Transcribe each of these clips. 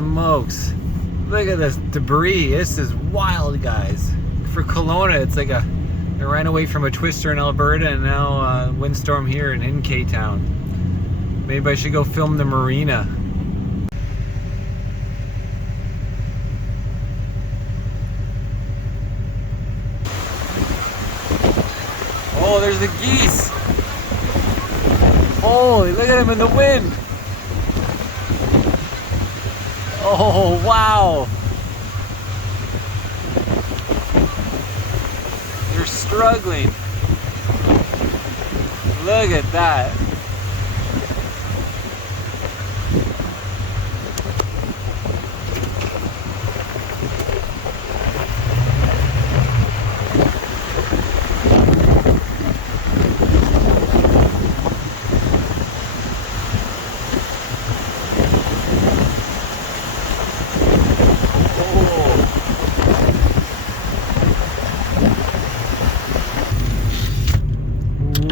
smokes. Look at this debris. This is wild, guys. For Kelowna, it's like I ran away from a twister in Alberta and now windstorm here in K-Town. Maybe I should go film the marina. Oh, there's the geese. Holy, look at them in the wind. Oh, wow. They're struggling. Look at that.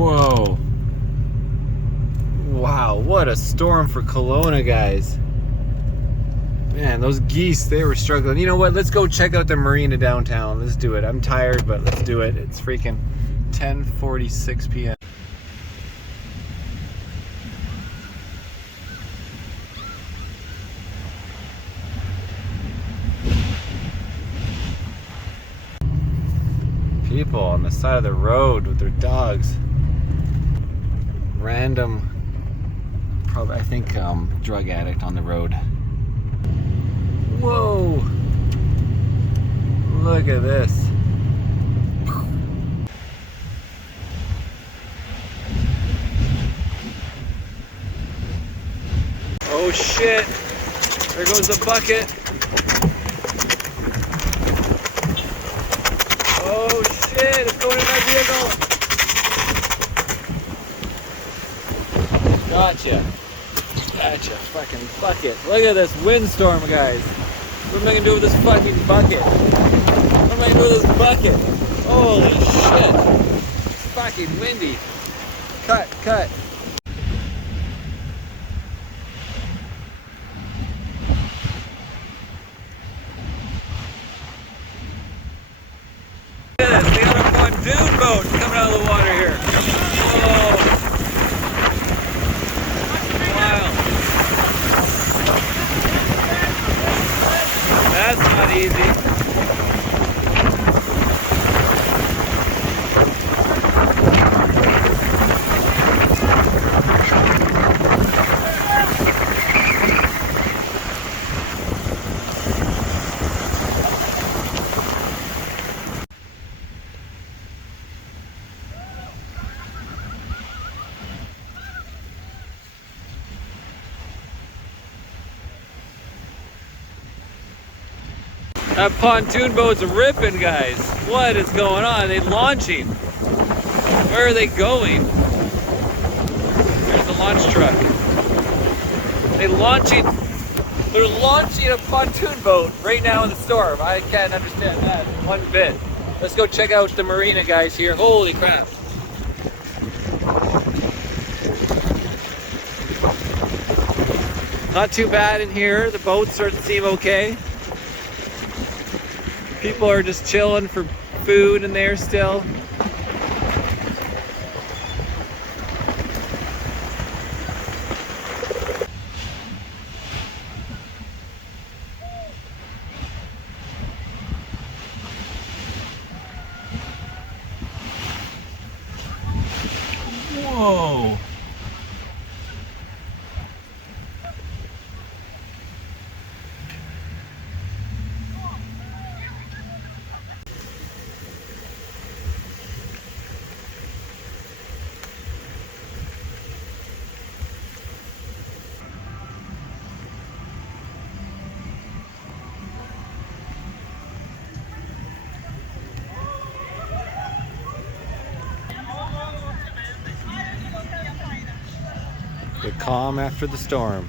Whoa. Wow, what a storm for Kelowna, guys. Man, those geese, they were struggling. You know what? Let's go check out the marina downtown. Let's do it. I'm tired, but let's do it. It's freaking 10:46 p.m. People on the side of the road with their dogs. Random, probably, I think, drug addict on the road. Whoa! Look at this. Oh shit! There goes the bucket. Oh shit! It's going in my vehicle. Gotcha. Gotcha. Fucking bucket. Look at this windstorm, guys. What am I gonna do with this fucking bucket? What am I gonna do with this bucket? Holy shit. It's fucking windy. Cut, cut. Look at this. We got a pontoon boat coming out of the water here. Whoa. That's not easy. That pontoon boat's ripping, guys. What is going on? Are they launching? Where are they going? There's the launch truck. They're launching a pontoon boat right now in the storm. I can't understand that one bit. Let's go check out the marina, guys, here. Holy crap. Not too bad in here. The boats seem okay. People are just chilling for food in there still. Whoa. The calm after the storm.